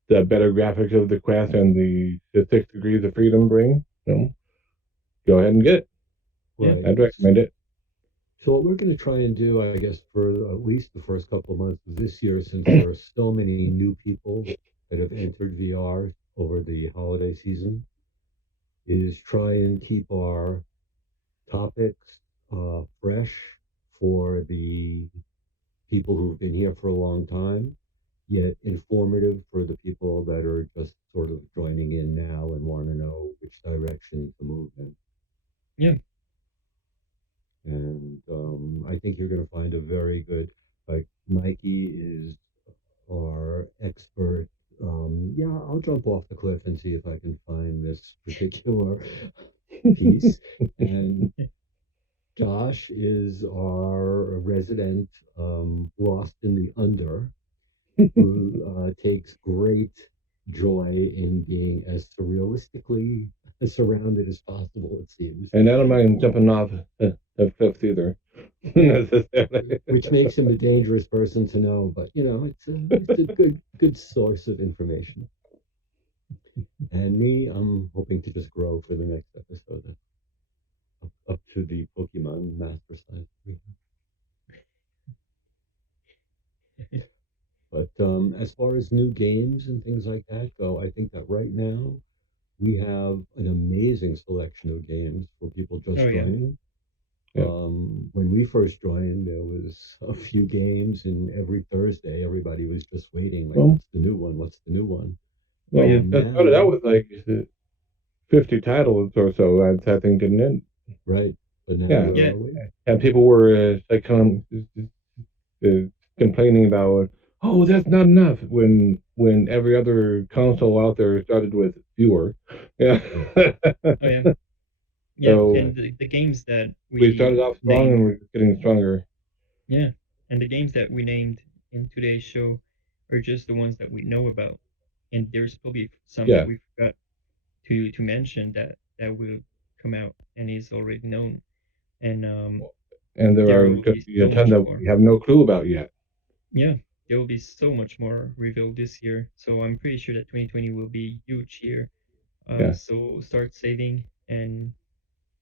the better graphics of the Quest and the 6 degrees of freedom bring, go ahead and get it. Yeah. Right. I'd recommend it. So what we're going to try and do, I guess, for at least the first couple of months of this year, since there are so many new people that have entered VR over the holiday season, is try and keep our topics fresh for the people who've been here for a long time, yet informative for the people that are just sort of joining in now and want to know which direction to move in. Yeah. And I think you're going to find a very good, like Mikey is our expert. Yeah, I'll jump off the cliff and see if I can find this particular piece. And Josh is our resident lost in the under, who takes great joy in being as surrealistically surrounded as possible, it seems, And I don't mind jumping off the cliffs either, necessarily. which makes him a dangerous person to know. But it's a good source of information. And me, I'm hoping to just grow for the next episode up to the Pokemon Master Science. But as far as new games and things like that go, I think that right now we have an amazing selection of games for people Oh just yeah. joining. Yeah. When we first joined, there was a few games, and every Thursday, everybody was just waiting, like, Well, what's the new one? What's the new one? Oh yeah. that started out Now, with like 50 titles or so. I think, didn't it? right? But now, Yeah. where Yeah. are we? And people were like uh, complaining about, oh, that's not enough when every other console out there started with fewer. Yeah. Right. Oh yeah. Yeah. So And the games that we we started off strong and named, we're just getting stronger. yeah, and the games that we named in today's show are just the ones that we know about, and there's probably some that Yeah. we forgot to mention that will come out and is already known, and And there there are will going be to be a so ton much that more. we have no clue about yet. Yeah, there will be so much more revealed this year. So I'm pretty sure that 2020 will be a huge year. Yeah. So start saving and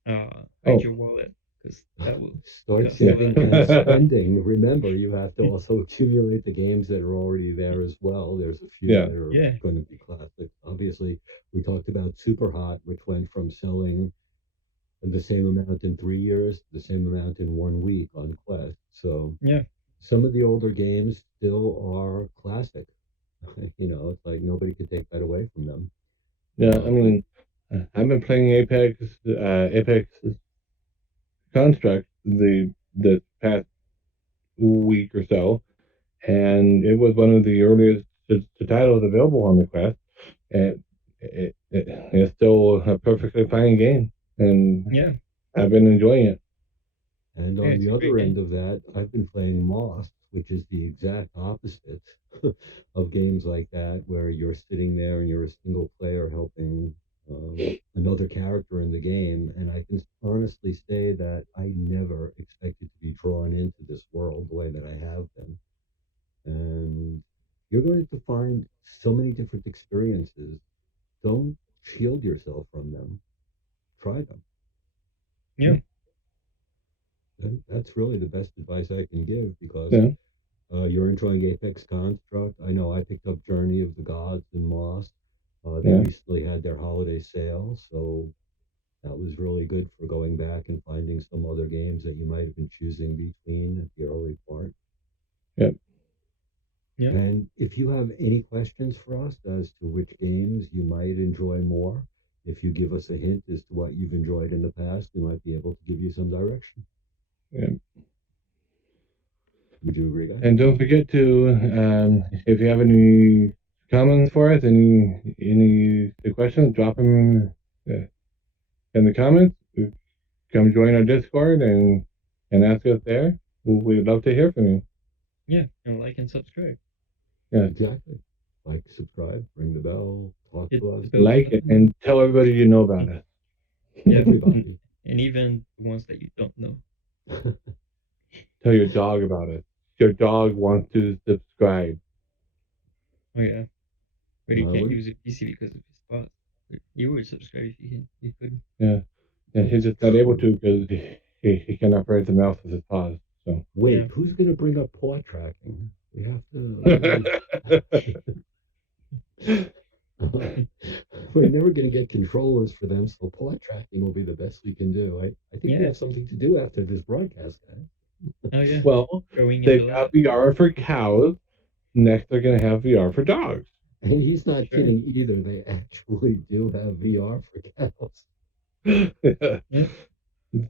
hide Oh, your wallet because that will Start cost a yeah. lot. saving and spending. Remember, you have to also accumulate the games that are already there as well. There's a few Yeah. that are Yeah, going to be classic. Obviously, we talked about Super Hot, which went from selling the same amount in 3 years, the same amount in 1 week on Quest. So yeah, some of the older games still are classic. It's like nobody could take that away from them. Yeah. I But mean, I've been playing Apex Construct the past week or so, and it was one of the earliest titles available on the Quest, and it's still a perfectly fine game, and yeah, I've been enjoying it. and yeah. on It's the a great other end game. of that, I've been playing Moss, which is the exact opposite of games like that, where you're sitting there and you're a single player helping another character in the game. And I can honestly say that I never expected to be drawn into this world the way that I have been. And you're going to find so many different experiences. Don't shield yourself from them. Try them. Yeah, And that's really the best advice I can give because Yeah, you're enjoying Apex Construct. I know I picked up Journey of the Gods and Moss. They yeah, recently had their holiday sale, so that was really good for going back and finding some other games that you might have been choosing between at the early part. yeah. yeah, And if you have any questions for us as to which games you might enjoy more, if you give us a hint as to what you've enjoyed in the past, we might be able to give you some direction. Yeah. Would you agree, guys? And don't forget to, if you have any comments for us, any questions, drop them in the comments. Come join our Discord and ask us there. We'd love to hear from you. yeah. And like and subscribe. Yeah, Exactly. Like, subscribe, ring the bell, talk Hit to us. the bell like it button. and tell everybody you know about us. Yeah, Everybody. and even the ones that you don't know. Tell your dog about it. Your dog wants to subscribe. Oh yeah, but he can't What? use a PC because of his boss. But you would subscribe if you can. You could. Yeah, and he's just not able to because he cannot operate the mouse with his paws. So. Yeah. Wait, who's going to bring up paw tracking? We have to. We're never going to get controllers for them, so paw tracking will be the best we can do. I think we Yeah. have something to do after this broadcast, guys. Oh yeah. Well, Going in they the got lab. VR for cows. Next, they're going to have VR for dogs. And he's not Sure. kidding either. They actually do have VR for cows. Yeah.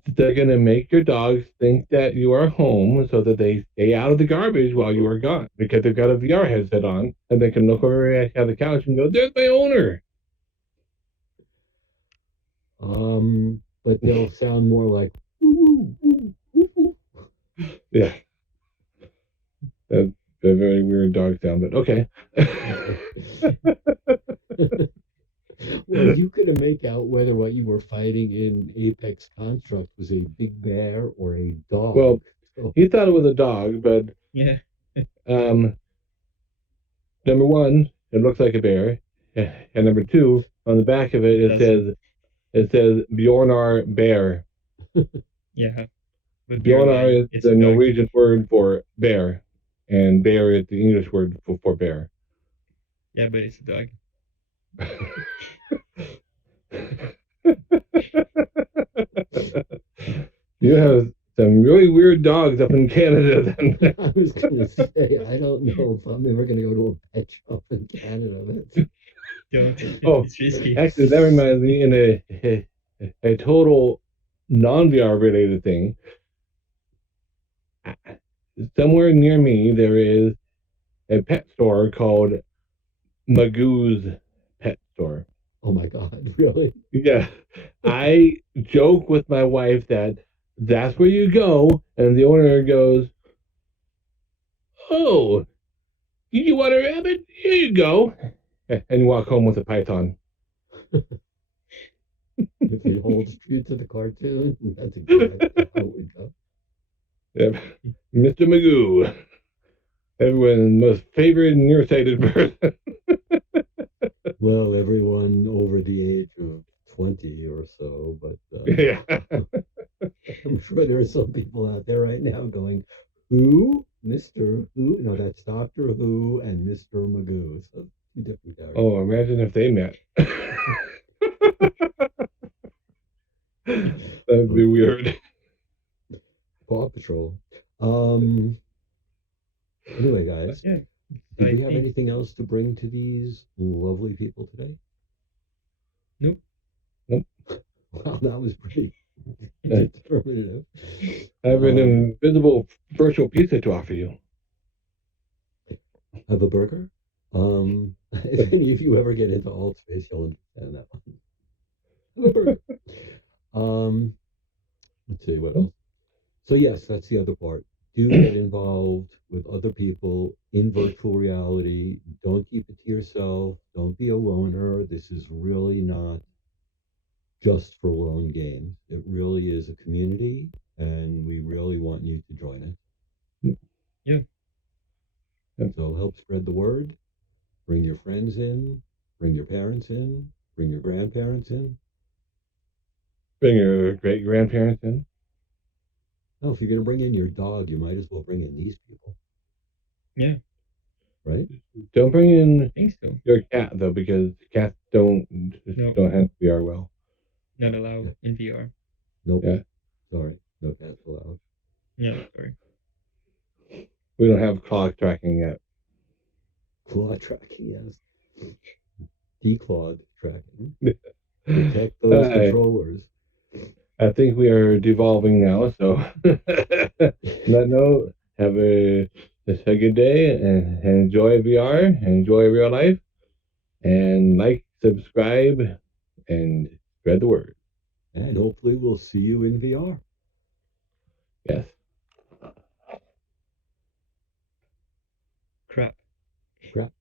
They're going to make your dogs think that you are home so that they stay out of the garbage while you are gone because they've got a VR headset on and they can look over at the couch and go, there's my owner. But they'll sound more like. Yeah. That's a very weird dog sound, but okay. Well, you couldn't make out whether what you were fighting in Apex Construct was a big bear or a dog. Well, So, he thought it was a dog, but Yeah. number one, it looks like a bear, and number two, on the back of it, it says Bjornar Bear. Yeah. But Bjornar is it's the a dog. Norwegian word for bear. and bear is the English word for bear. Yeah, but it's a dog. You have some really weird dogs up in Canada then. I was going to say, I don't know if I'm ever going to go to a pet shop in Canada. That's Don't. Oh, It's risky. actually, that reminds me in a total non-VR related thing. Somewhere near me, there is a pet store called Magoo's Pet Store. oh my God, really? Yeah, I joke with my wife that that's where you go, and the owner goes, "Oh, you want a rabbit? Here you go," and walk home with a python. If it holds true to the cartoon, that's exactly how it would go. Yep. Mr. Magoo, everyone's most favorite nearsighted person. Well, everyone over the age of 20 or so, but Yeah. I'm sure there are some people out there right now going, Who? Mr. Who? No, that's Doctor Who and Mr. Magoo. So two different characters. Oh, imagine if they met. That'd be weird. Paw Patrol. Anyway, guys, Yeah. did we have think. anything else to bring to these lovely people today? Nope. Wow, that was pretty Uh, determinative. I have an invisible virtual pizza to offer you. Have a burger? If any of you ever get into alt space, you'll understand that one. Have a burger. Let's see what else. So yes, that's the other part. Do get involved with other people in virtual reality. Don't keep it to yourself. Don't be a loner. This is really not just for lone games. It really is a community, and we really want you to join it. Yeah. So help spread the word. Bring your friends in. Bring your parents in. Bring your grandparents in. Bring your great grandparents in. Oh, if you're going to bring in your dog, you might as well bring in these people. Yeah. Right? Don't bring in I think so. your cat though, because cats don't have VR well. Not allowed in VR. Nope. Yeah. Sorry. No cats allowed. Yeah, sorry. We don't have clock tracking yet. Claw tracking, yes. Declawed tracking. Protect those controllers. I think we are devolving now, so on that note, have a good day and enjoy VR and enjoy real life, and like, subscribe, and spread the word. And hopefully we'll see you in VR. Yes. Crap. Crap.